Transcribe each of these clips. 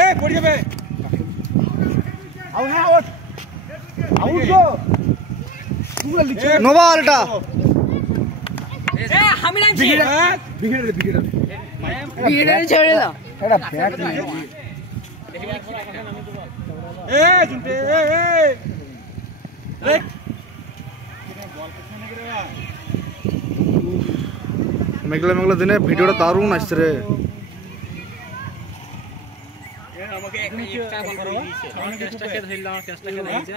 এ পড়ে যাবে আউট না আউট আউট গো পুরো লিখে নো বলটা এ আমি নামছি বিগেটার ছেড়ে দাও এটা ব্যাট এ জুনতে এ মেঘলা মেঘলা দিনে ভিডিওটা দারুণ আসছে রে আমাকে একটা এক্সট্রা কল করে দিয়েছে আমার ক্যাশটাকে ধরলাম ক্যাশটাকে ধরেছে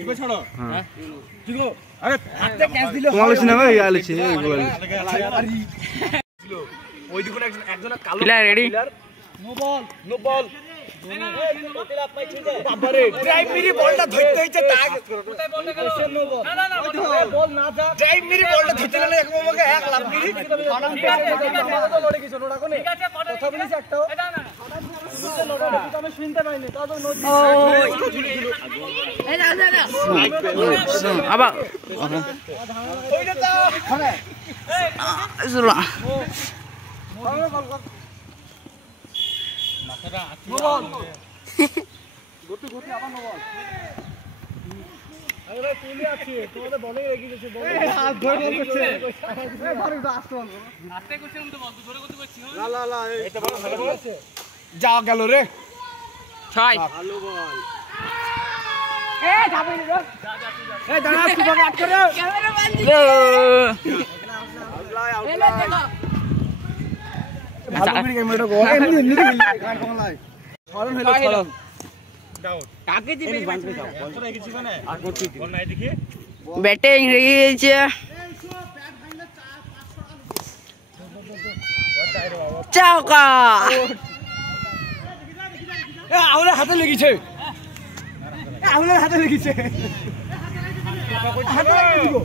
ইগো ছাড়ো হ্যাঁ জিগো আরে হাতে ক্যাচ দিল তোমার লিছি না ভাই ইয়া লিছি এগুলো ওই দিকে একজন কালো প্লেয়ার রেডি নো বল বাবারে ড্রাইভ মেরে বলটা ধরতে হইছে টাগ কোথায় বলটা গেল না না বল না যা ড্রাইভ মেরে বলটা ধরতে গেলে এক আমাকে এক লাভ মেরে তো লড়ে গেছো নোড়া কোনে কথা বলিস একটাও না না আমি শুনতে পাইনি তা তো নোট এই না না আবার ওইটা তো খরে শুরু নো বল গতি গতি আবার নো বল আরে তুমি আছে তোমাদের বলে রেগে গেছে বল হাত ধরে বল করছে এই ভালো তো আসতে বল আস্তে করছিলাম তো বল ধরে গতি করছি লা এটা ভালো বল যা গেল রে 6 ভালো বল এ যাবে রে এ দাঁড়া তুই আট করে ক্যামেরা বান্ধি ভালো করে ক্যামেরাটা গো এমনি এমনি গান কোলাই ফরন হলো ফরন ডাউট কাকে দিবি বান্ধে যাও বল তো রেখেছি মানে আর করছি বল নাই দেখি ব্যাটিং রেগে গেছে চাওকা এ আউলের হাতে লেগেছে এ আউলের হাতে লেগেছে হাতে লেগেছে গো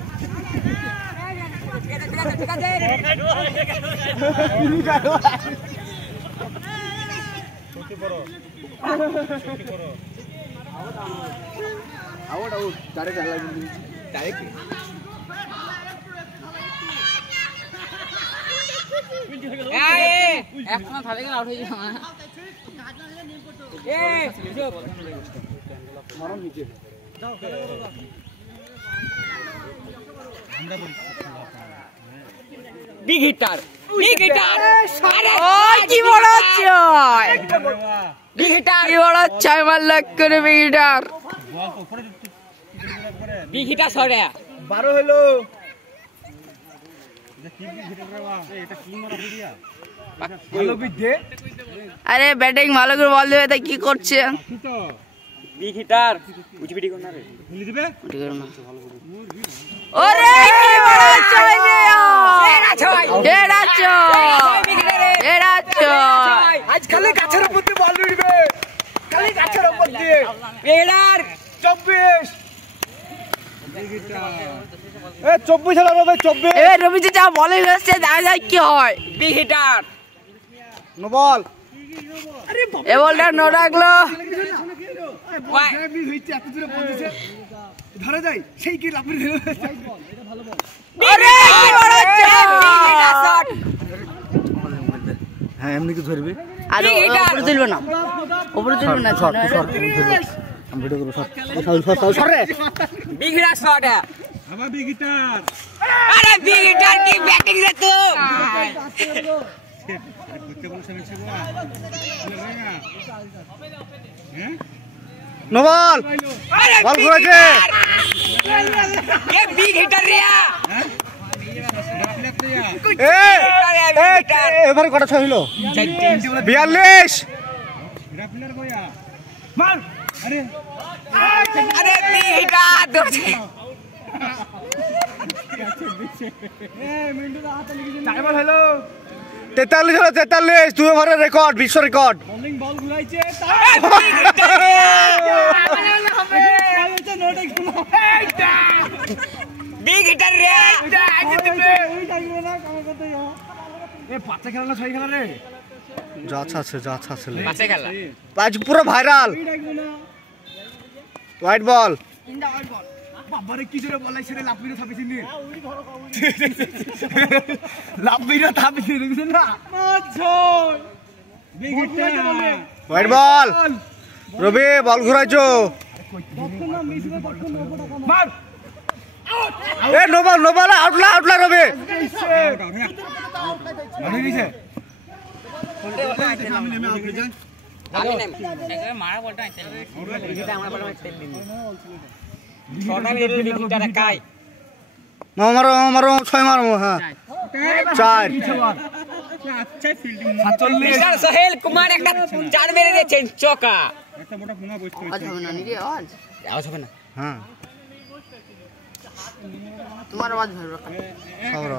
আউট আউট ডাইরেক্ট আলা ডাইরেক্ট এখন থালে গেল আউট হয়ে যাবে এ মারন নিচে যাও বিগ হিটার আরে ও কি বড় ছয় বিগ হিটার কি বড় ছয় মারল করে বিগ হিটার বিগ হিটার ছড়ে 12 হলো ভালো বিদে আরে ব্যাটিং ভালো করে বল দেবে তা কি করছে বিগ হিটার উঠবিটি কোন রে ভুলি দিবে ওরে কি বড় ছয় রে এরা ছয় আজ খালি গাছের উপর দিয়ে বল উঠবে খালি গাছের উপর দিয়ে এরার 24 এ 24 হলো বাবা 24 এ রবি যে যা বলে গেছে দেখা যায় কি হয় বিগ হিটার নো বল এ বলটা নো রাখলো হইছে এত দূরে পৌঁছেছে ধরে যাই সেই কি লাফিয়ে দিল আরে কি বড় ছয় বিগ হিটার শট হ্যাঁ এমনি কি ধরবি আরে উপরে তুলবে না শট আমি ভিডিও করব শট রে বিগ হিটার শট আমার বিগ হিটার আরে বিগ হিটার কি ব্যাটিং রে তো করতে বলছ না ছেবা হ্যাঁ নো বল আরে বল করেছে এ বিগ হিটার রে এবারে কটা ছয় হলো 42 রাফলার বয়া মার আরে আরে বিগ হিটার ধরছে টাইমার হলো 43 হলো 43 দুই ওভারের রেকর্ড বিশ্ব রেকর্ড বোলিং বল ঘুরাইছে বিগ হিটার রে এ পাঁচটা খেলা না ছয় খেলা রে যা আছে পাশে খেলা আজ পুরো ভাইরাল হোয়াইট বল বাবারে কি জোরে বলাইছে রে লাফিরে থাপিছি নি লাফিরে থাপিছি দেখছেন না আচ্ছা বিগ হিট হোয়াইট বল রবি বল ঘুরাইছো এ নো বল আউটলা রবি মারা বলটা কাই মারো 6 মারো হ্যাঁ 4 মিস্টার সোহেল কুমার একটা 4 মেরে দিয়েছেন চকা একটা মোটা ফোনা বসতে আজ হবে না নাকি আওয়াজ হবে না হ্যাঁ তোমার আওয়াজ হবে সাবরা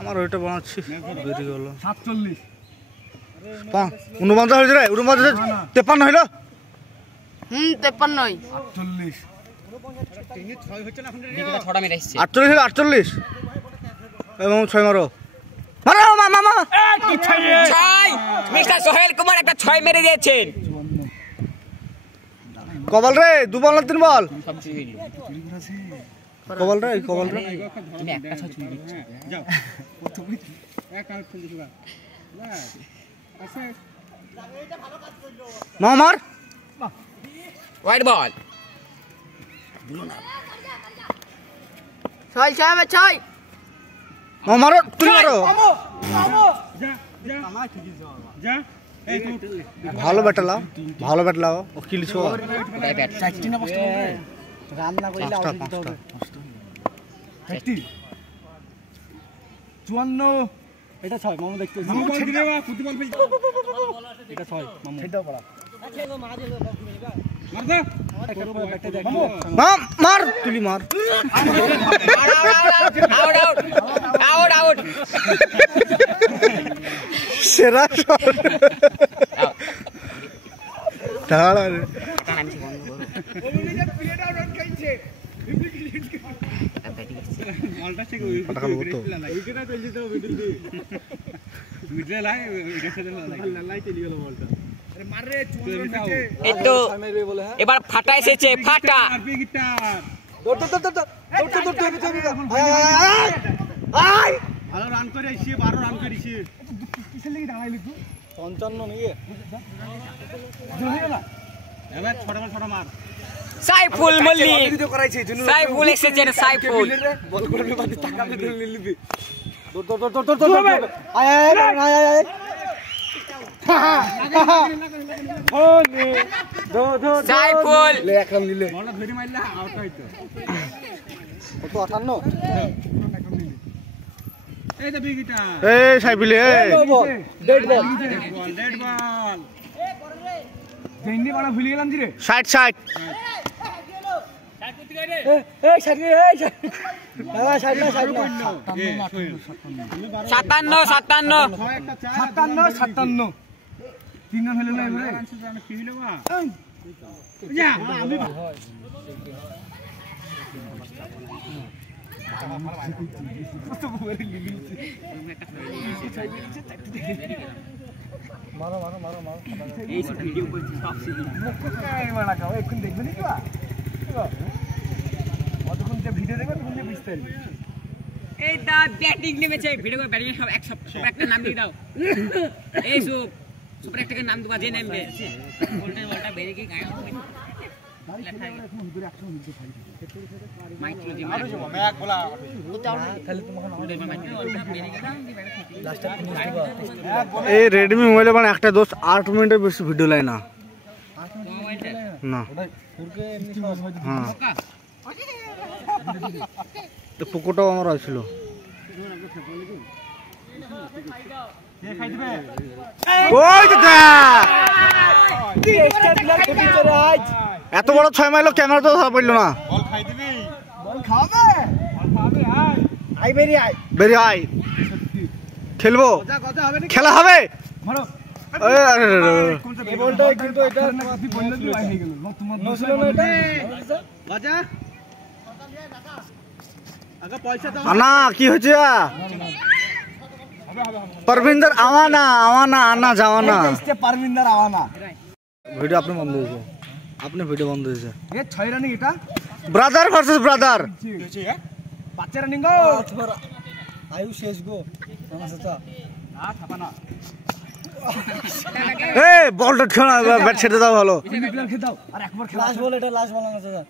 আমার ওইটা বানাচ্ছি বেরিয়ে গেল 47 49 হয়েছে রে 53 হইলো 53 48 দিকটা ছড়া মেরে আসছে 48 এবং 6 মারো মামা ছয় মিস্টার সোহেল কুমার একটা 6 মেরে দিয়েছেন কবল রে 2 বল না 3 বল সবচেয়ে কবল রে তুমি একটা 6 ছুঁই দিচ্ছ যাও এক আউট ফেল দিবা বাস আচ্ছা মার হোয়াইট বল ছয় মারো তুমি মারো যা যা এই তো ভালো ব্যাট লাও ও কিলছো ব্যাট চারটি না পাঁচটা রান না করলে আউট দিতে হবে 54 এটা 6 মামু দেখতে মামু বল দিলে বা ফুটবল ফেল এটা 6 মামু সেটাও পড়া মার দে মামু মার তুলি মার আউট সেরা শট দাঁড়া রে বলটা থেকে পাটা খাবো তো উইকেটটা চলে যেত মিডলে লাই এটা সাথে লাই চলে গেল বলটা আরে মার রে 54 এই তো এবার ফাটা এসেছে ফাটা আরপি গিটার আলো রান করে আইছে 12 রান করেছে কিসের লাগি দাঁড়াইলি তুই 55 নাকি এবার ছোট মার সাইফুল মল্লিক সাইফুল এসেছেন সাইফুল বল করে বাদি টাকা দিয়ে ধরে নিবি দৌড় আয় সাইফুল লে এক রান নিলে বলটা ধরে মারলে আউট হইতো কত 58 এই তো বি গিটার এই সাইবিলে ডেড বল ডেড বল জেন্ডি বড় ভুলে গেলাম জি রে 60 এই সাইড এই সাইড না 57 তিন রান হলো না এবারে কি হলো বা যা আমি মারো এই সব ভিডিও করছি সব সিগি এই মারা কাও এখন দেখবে নি কিবা অতক্ষণ যে ভিডিও দেখবে তখন যে বিস্তারিত এই দা ব্যাটিং নেমেছে ভিডিও করে ব্যাটিং সব এক সব একটা নাম দিয়ে দাও এই সুপার একটা নাম দুবা যে নামবে বলটা বেরিয়ে কি গায় এই রেডমি মোবাইলে মানে একটা দোষ 8 মিনিটের বেশি ভিডিও লাই না না হ্যাঁ তো পোকোটাও আমার আছিল ওই দাদা এত বড় 6 মাইল ক্যামেরা তো ধরা পড়লো না বল খাই দিবি বল খাবে I berry I berry I খেলবো কথা হবে না খেলা হবে মারো আরে এই বলটা কিন্তু এটা নাকি বললে কি হয়ে গেল তোমার নছিল না এটা বাজা আগে পয়সা দাও আনা কি হয়েছে परविंदर आवाना आना जावाना इससे परविंदर आवाना वीडियो आपने बंद हो आपने वीडियो बंद हो ये 6 रनिंग এটা ब्रदर वर्सेस ब्रदर পাঁচ রানিং গো আয়ু শেষ গো সমস্যা না ছাপানা এই বলটা খেলো না, ব্যাট ছেড়ে দাও ভালো। লাস্ট বল, এটা লাস্ট বল না দাদা।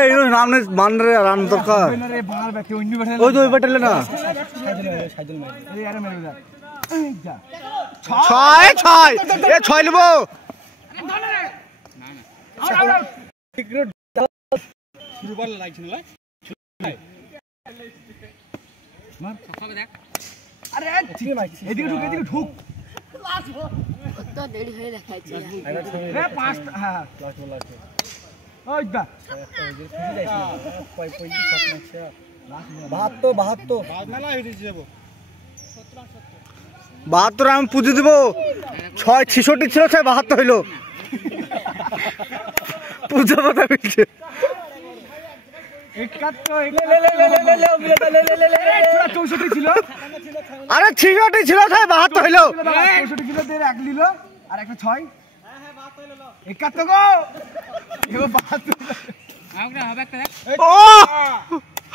এই সামনে মানরে রান দরকার। ওই তো ওই ব্যাটেলে না। ছয় ছয়, এ ছয় নেবো। এদিকে ঢুক, এদিকে ঢুক। দেরি হয়ে দেখাচ্ছে। বাহাত্তর আমি পুজো দিব। 66 ছিল, 72 হইলো। পুজো কথা বলছে। আরে 66 ছিল, 72 হইলো। 64 ছিল, 1 নিল আর একটা 6। 71 গো। এবার 72। ও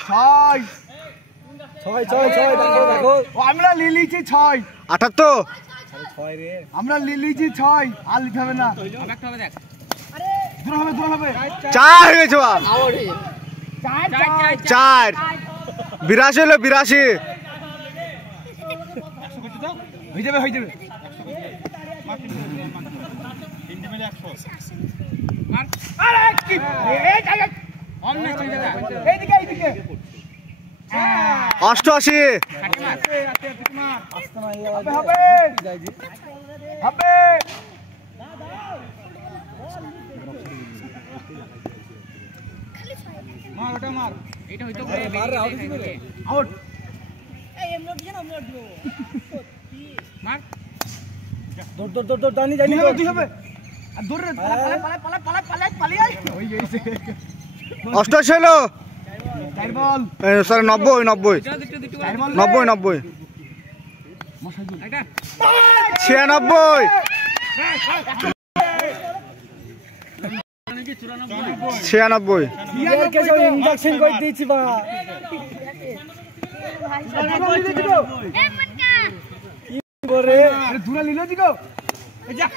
6 দেখো। আমরা লিলিছি 6। 78। আমরা লিলিছি 6। আর লিখতে হবে না। দূর হবে, দূর হবে। 4 হয়ে গেছে বা। 4 82 হলো, 82। হয়ে যাবে, হয়ে যাবে। আরে কি এইদিকে, এইদিকে। 88। হবে, হবে। হবে। মার ওটা, মার। এটা হইতো আউট। মার। দৌড়, দৌড়, দৌড়, দৌড়, জানি, জানি। তুই হবে। আর দৌড় রে, পালিয়ে আয়। ওই গেছে। 88 হলো। 4 বল। সরি 90, 90। 4 বল। 90, 90। 96। 96। ইয়ারকে সব ইনজেকশন করে দিয়েছি বা। কি বলে? আরে দূরে নিলে দিগো। এই যা।